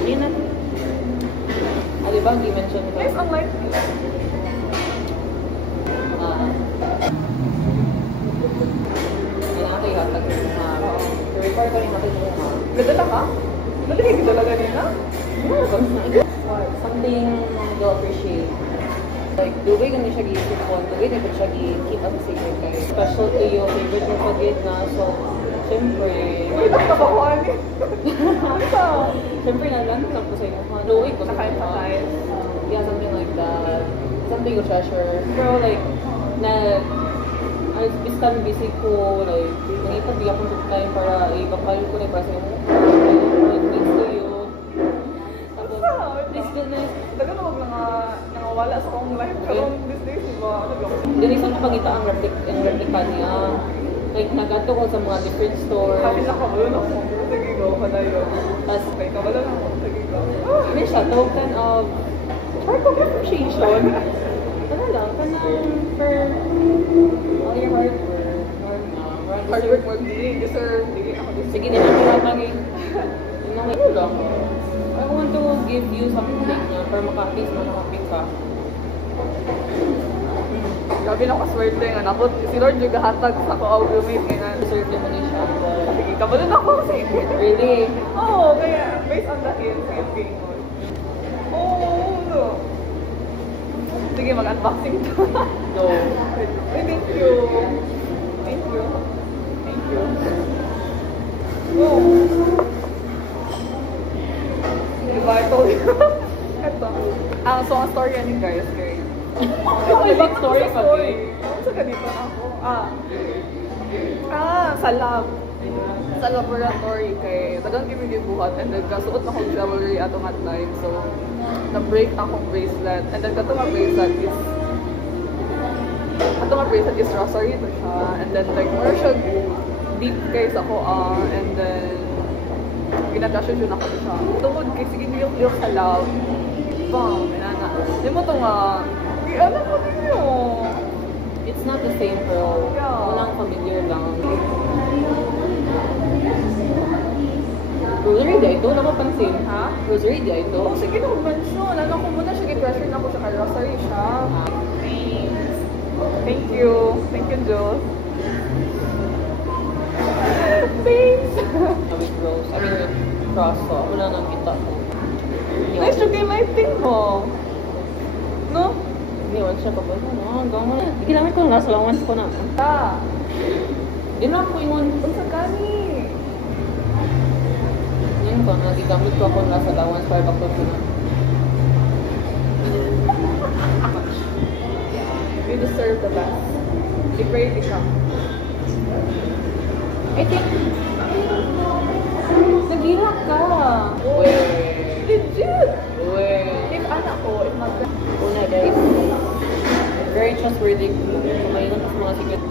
Hindi na. Ah, diba? Di-mention ko. Nice, unlike me. Kailangan ko ihatag yung mga. I-record ko rin natin yung mga. Gadala ka? Nalagay ka talaga nila? Something to appreciate. Like, the way kami siya gi-support, the way kami siya gi-keep ang secret kayo. Special to you, favorite mo pag-get na. So, siyempre. Uy, nakabakuan eh. Siyempre, nandun lang po sa inyo. Knowing ko. Sakay-sakay. Yeah, something like that. Something to treasure. Pero like, as bistan busy ko, like, nangitabi akong time para ipapayol ko na para sa inyo. It means to you. This goodness. Daga na nangawala sa akong life. Karoon these days, diba? Ganito na pangita ang replica niya. Like, nagato ko sa mga different stores. Kasi nakabalo na ako. Sige go, palayo. Tapos, Okay, kabalo na ako. Sige go. ano siya, token of heart of appreciation. Ano lang, kanang for all your hard work. Hard work, work, hindi deserve. Sige, nila maging ano lang. I want to give you something niya para maka-please makakapit ka. Grabe na kaswerte nga na. Si Lord yung gahatag sa ko ang roommate nga. Deserve naman niya siya. Sige, kabalo na ako kasi. Really? Oo, kaya based on the hills, yung game mo. Oo, no. Sige, mag-unboxing to. No. Thank you. Thank you. Thank you. Oh. Diba, I told you. Ito. So, ang story yan guys. May backstory pa din. Ano sa ganito na ako? Sa lab. Sa laboratory kay dagang kami gibuhat and then kasuot akong jewelry ato nga time. So, na-break akong bracelet. And then kato nga bracelet is rosary to siya. And then like, more siya deep case ako and then ginadasyon yun ako siya. Tungod kay sige niyok sa lab. Bang, minana. Di mo ito nga, ano ko ninyo? It's not the same bro. Yeah. Walang familiar lang. Rosary di ito, napapansin. Ha? Rosary di ito. Oo, sige na mention. Ano ko muna siya, get-pressure na ako sa rosary siya. Thanks. Thank you. Thank you, Joe. Thanks. With rose. I mean, with cross. So, wala nang kita ko. Nice to game lighting mo. No? Iwan siya pa ba? No, gawin mo. Ginamit ko na, allowance ko na. Di na ako ingon. Unsa gani? Yan ko, nagigamit ko ako na sa allowance para bakit ko na. You deserve the best. Be brave, become. I think, nag-irak ka. Legit! Wait. If anak ko, if mag- Una guys, very trustworthy. Kumain ng mga secret.